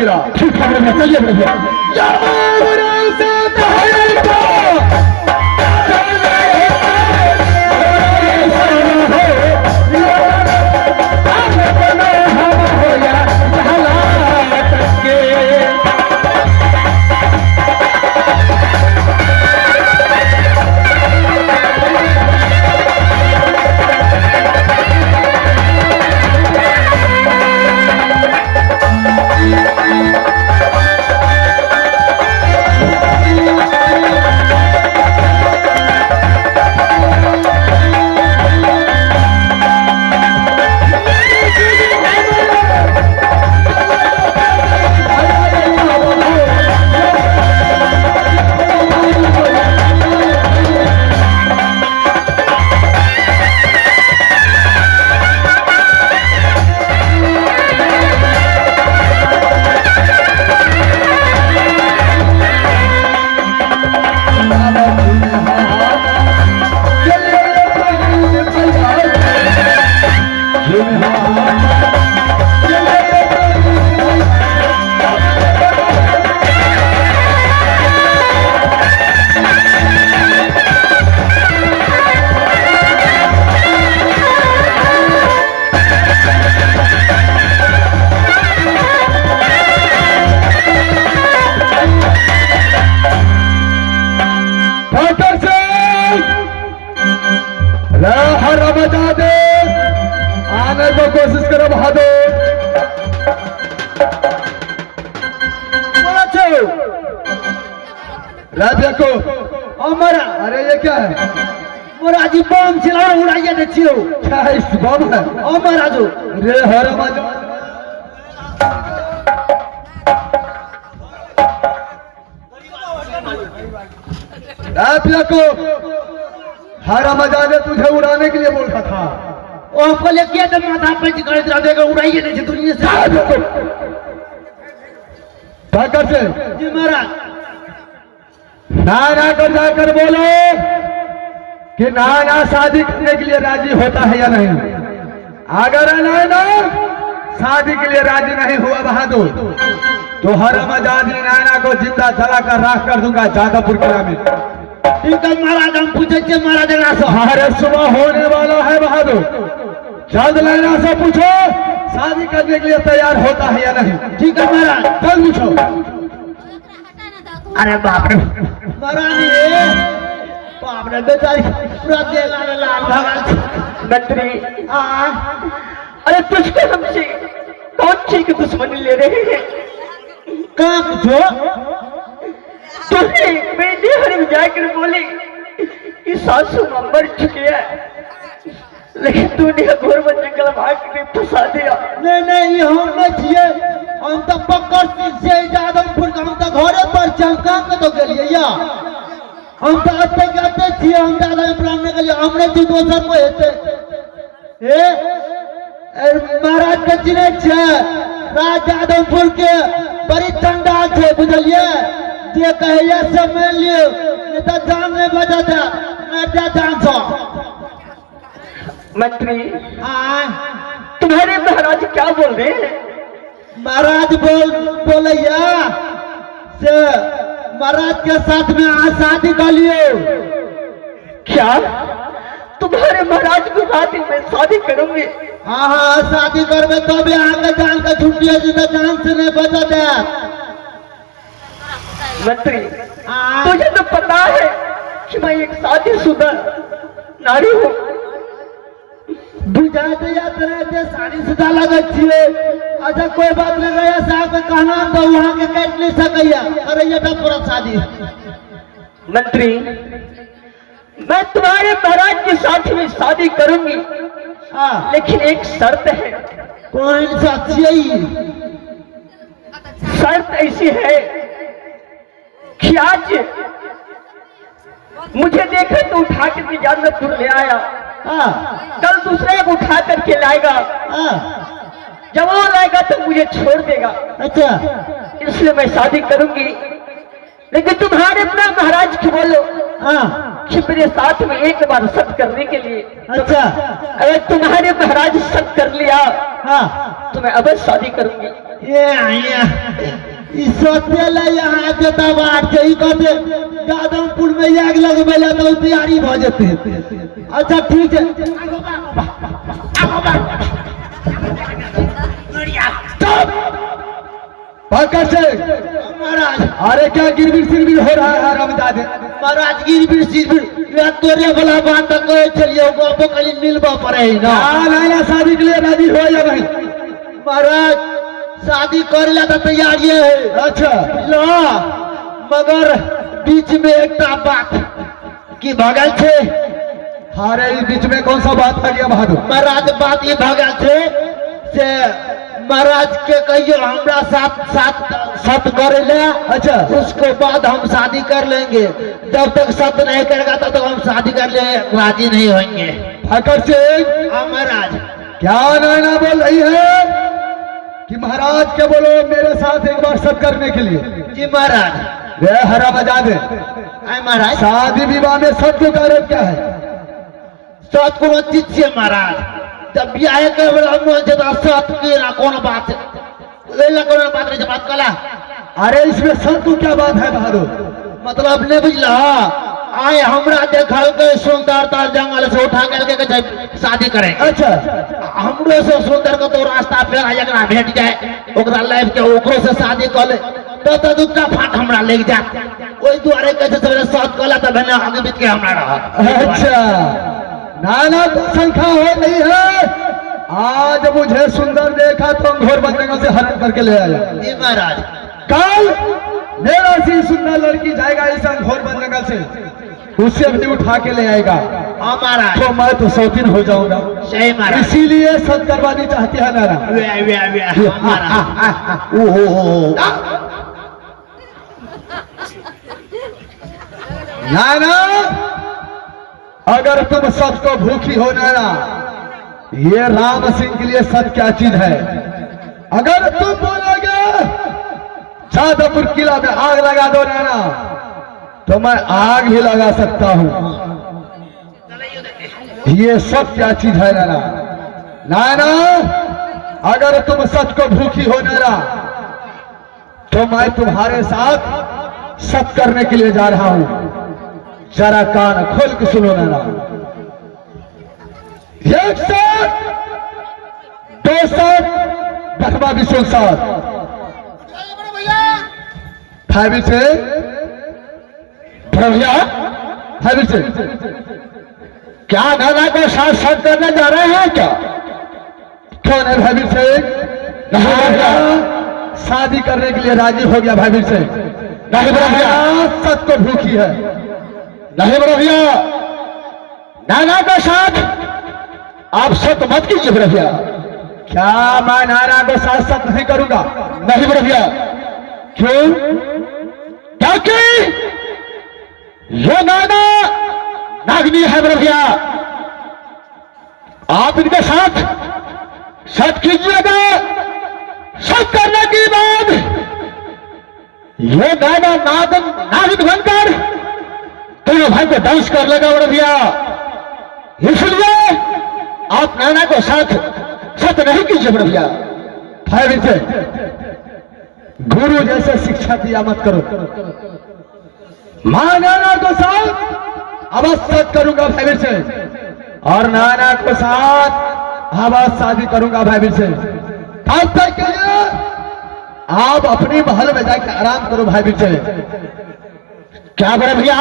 किला। ठीक है चलिए भैया। आने को कोशिश करो बहादुर। राजा को हमारा अरे ये क्या है? मोरा जी बम चला उड़ाइए देखियो क्या है इस बम है? हमारा जो रे हर मजा राजा को हरा मजा ने तुझे उड़ाने के लिए बोला था। ओ को लेके तो माथा पे चिकड़े तरह देगा उड़ाइए नहीं दुनिया से जाकर से जी महाराज नाना कर जाकर बोलो कि नाना शादी करने के लिए राजी होता है या नहीं। अगर नाना शादी के लिए राजी नहीं हुआ बहादुर तो हर मजादी नाना को जिंदा जलाकर राख कर दूंगा जादवपुर किला में। ठीक है महाराज हम पूछे महाराज ना सो हमारे सुबह होने वाला है बहादुर। जल्द नाना से पूछो शादी करने के लिए तैयार होता है या नहीं। ठीक है महाराज जल्द पूछो। अरे बाप रे महारानी बाप रे बेचारी पूरा देगा लाल भगत मंत्री अरे तुझको हमसे कौन सी की दुश्मनी ले रहे हैं? कहाँ पूछो तुमने मेरे हर में जाकर बोले कि सासू मां मर चुकी है, लेकिन तूने घोर में जंगल भाग के फंसा दिया। नहीं ये हम नहीं छिए हम तो पक्का से जादवपुर हम तो घरे पर चमका के तो गलिए या हम तो आते कहते छिए हम दादा प्राण के लिए हमने जो दोसर को हेते महाराज के चिन्ह छे राज जादवपुर के बड़ी ठंडा छे बुझलिए जे कहिए से मान लियो नहीं तो जान नहीं बचा दे नहीं दे जान सो मंत्री तुम्हारे महाराज क्या बोल रहे हैं? महाराज बोलैया से महाराज के साथ में आज शादी कर लियो। क्या तुम्हारे महाराज को शादी में शादी करूंगी? हाँ शादी करवे तो भी आगे जान का छुट्टी है जितना जान से नहीं बचा दे। मंत्री तुझे तो पता है कि मैं एक शादीशुदा नारी हूँ। बुझाते यात्रा शादीशुदा लगत छिए। अच्छा कोई बात नहीं रहे साहब के कहना तो वहाँ के काट नहीं सकैया अरे तो पूरा शादी। मंत्री मैं तुम्हारे महाराज के साथ में शादी करूंगी लेकिन एक शर्त है। कौन सा चाहिए? शर्त ऐसी है कि आज मुझे देखा तो उठा करके जादवपुर ले आया, कल दूसरे को उठा करके लाएगा, जब वो लाएगा तो मुझे छोड़ देगा। अच्छा इसलिए मैं शादी करूंगी, लेकिन तुम्हारे अपना महाराज को बोलो कि मेरे साथ में एक बार सत्य करने के लिए। अच्छा अगर तुम्हारे महाराज सत्य कर लिया तो मैं अवश्य शादी करूंगी। ई सोचले यहाँ देता बात छै ई कहते यादवपुर में आग लगबे ला तो तैयारी भ जेते। अच्छा ठीक है पकड़ से महाराज। अरे क्या गिरबिर सिरबिर हो रहा है हरामजादे? महाराज गिरबिर सिरबिर या तोरे वाला बात तो कहे चलिए गपो कली मिलबा पड़े है ना। ना शादी के लिए राजी हो या नहीं? महाराज शादी करे ला तो तैयारी है। अच्छा ला मगर बीच में एक बात की भगल छे। अरे इस बीच में कौन सा बात आ गया बहादुर? महाराज बात ये भगल छे से महाराज के कहियो हमरा साथ साथ सत करे ले। अच्छा उसके बाद हम शादी कर लेंगे। जब तक सत नहीं करेगा तब तक हम शादी कर ले राजी नहीं होंगे। पकड़ से हाँ महाराज। क्या नाना बोल रही है कि महाराज के बोलो मेरे साथ एक बार सब करने के लिए? जी महाराज। वे हरामजादे आए महाराज शादी विवाह में सत्य का कारण क्या है? सत कोनो चीज छे महाराज। जब ब्याह के बेला में जदा सत के ना कौन बात लेला कौन बात रे बात कला। अरे इसमें सत्य क्या बात है बहादुर? मतलब ने बुझला आए हमरा देखल के सुंदरता जंगल से उठा करके के शादी करें। अच्छा हमरो से सुंदर का तो रास्ता फेर एकरा भेट जाए ओकरा लाइफ के ओकरो से शादी कर ले तो दुटा फाट हमरा लेग जा। ओई दुआरे के सवेरे साथ कला त बने आगे बीत के हमरा रहा। अच्छा नाना तो संख्या हो गई है। आज मुझे सुंदर देखा तो घोर बंदरों से हरण करके ले आया। जी महाराज। कल मेरा सी सुंदर लड़की जाएगा इस घोर बंदर से उसे भी उठा के ले आएगा। हाँ महाराज। तो मैं तो सौतीन हो जाऊंगा। सही महाराज। इसीलिए सत करवानी चाहती है नाना। नाना अगर तुम सत को भूखी हो नाना ये राम सिंह के लिए सत क्या चीज है? अगर तुम बोलोगे जादवपुर किला में आग लगा दो नाना तो मैं आग भी लगा सकता हूं। ये सब क्या चीज है नाना? नाना अगर तुम सच को भूखी हो नाना तो मैं तुम्हारे साथ सत करने के लिए जा रहा हूं। जरा कान खोल के सुनो नाना। एक साथ दो साथ बहवा विश्व साथ फाइव से भैया फाइव से क्या नाना को साथ साथ करने जा रहे हैं क्या? कौन है भाभी से? शादी करने के लिए राजी हो गया भाभी से। नहीं भैया सत को भूखी है। नहीं भैया नाना के साथ आप सत मत कीजिए भैया। क्या मैं नाना को साथ सत नहीं करूंगा? नहीं भैया। क्यों? क्योंकि ये नाना नागनी है भैया। आप इनके साथ सत कीजिएगा। सत करने के बाद ये नाना नागिन बनकर दोनों भाई को डांस कर लेगा भैया। इसलिए आप नाना को साथ सत नहीं कीजिए भैया। फाइव से गुरु जैसे शिक्षा दिया मत करो। मां नाना को साथ अवश्य करूंगा भाई से और नाना को साथ आवाज शादी करूंगा भाई से। तब तक के लिए आप अपनी महल में जाकर आराम करो भाई से। क्या बड़े भैया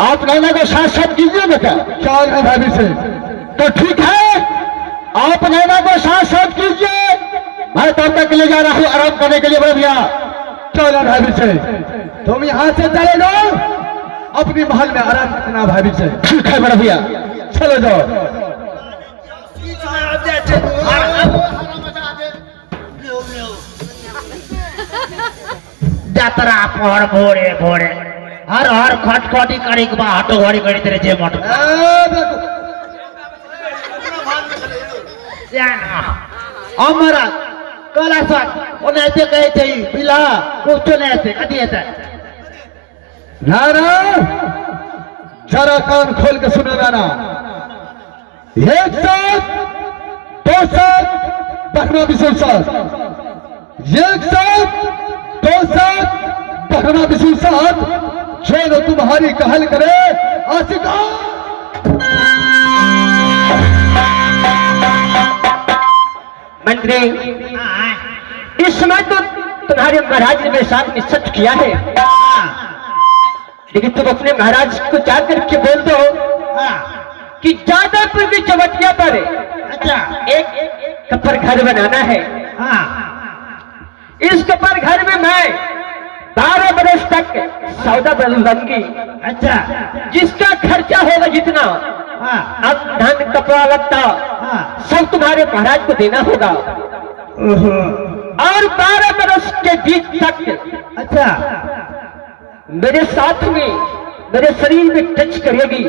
आप नाना को साथ साथ कीजिएगा क्या? क्या है भाभी से? तो ठीक है आप नाना को साथ साथ कीजिए। मैं तब तक ले जा रहा हूँ आराम करने के लिए बड़े भैया। चलो भाभी से तुम यहाँ से चले जाओ अपनी महल में आराम करना भाभी से। ठीक है बड़े भैया चलो जाओ। जतरा पर भोरे भोरे हर हर खटखटी करी के बा हटो घड़ी करी तेरे जे मट हमरा कला साथ ओनेते कहे छै बिला कुछ नहीं है कथि है नाना जरा कान खोल के सुनो नाना। एक साथ दो साथ बहना विशु साथ, एक साथ, दो साथ, बहना विशु साथ, जो न तुम्हारी कहल करे आशिका। मंत्री, इस समय तो तुम्हारे महाराज ने मेरे साथ में सच किया है, लेकिन तुम अपने महाराज को जाकर के बोल दो कि जादवपुर की चवटिया पर एक कपर घर बनाना है। इस कपर घर में मैं 12 बरस तक सौदा बदलूंगी। जिसका खर्चा होगा जितना, अब धन कपड़ा लगता सब तुम्हारे महाराज को देना होगा। और 12 बरस के बीच तक मेरे साथ में, मेरे शरीर में टच करेगी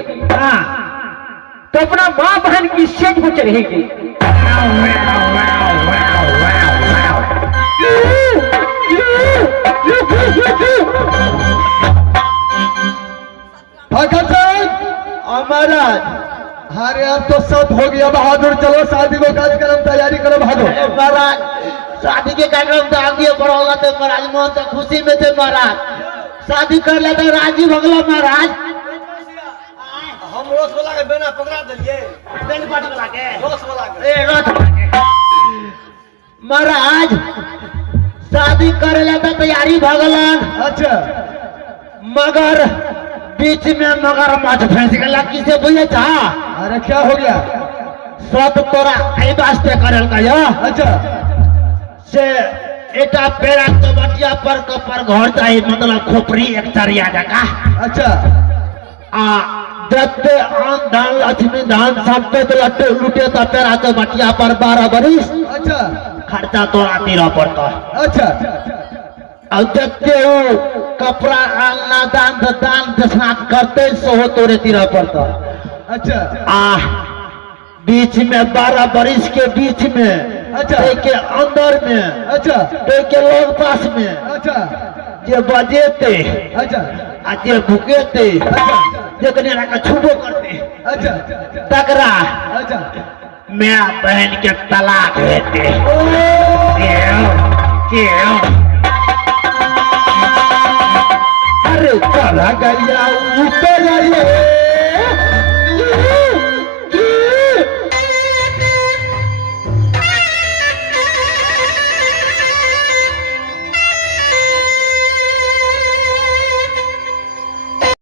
तो अपना मां बहन की सेज को चढ़ेगी। महाराज, अरे अब तो सब हो गया बहादुर, चलो शादी को कार्यक्रम तैयारी करो बहादुर। महाराज शादी के कार्यक्रम तो आगे बढ़ोगा तो महाराज मोहन तो खुशी में थे महाराज, शादी कर लेते राजी भगला महाराज। हम रसगुल्ला के बिना पकड़ा दिलिए, बेल पार्टी वाला के रसगुल्ला के ए महाराज शादी कर लेता तैयारी भगलन, अच्छा, मगर बीच में मगरमच्छ फंस गया। किसे बोले था? अरे क्या हो गया? सब तोरा आई वास्ते करल का या? अच्छा, से एटा पेड़ा चबटिया पर कपर घर चाहिए, मतलब खोपड़ी एक चरिया जका। अच्छा, दत्ते आन धान लक्ष्मी धान सब पे तो लट्टे लुटे तो पेड़ा चबटिया पर 12 बरिस अच्छा, खर्चा तोरा तीरा पड़ता। अच्छा, और दत्ते हो कपड़ा आना दान दशना करते सो तोरे तीरा पड़ता। अच्छा, बीच में 12 बरिस के बीच में, अच्छा, के अंदर में, अच्छा, के लोग पास में, अच्छा, जे बजेते, अच्छा, जे भूकेते, अच्छा, जे कन्या का छुबो करते, अच्छा, तकरा अच्छा, मैं बहन के तलाक देते। अरे चला गया ऊपर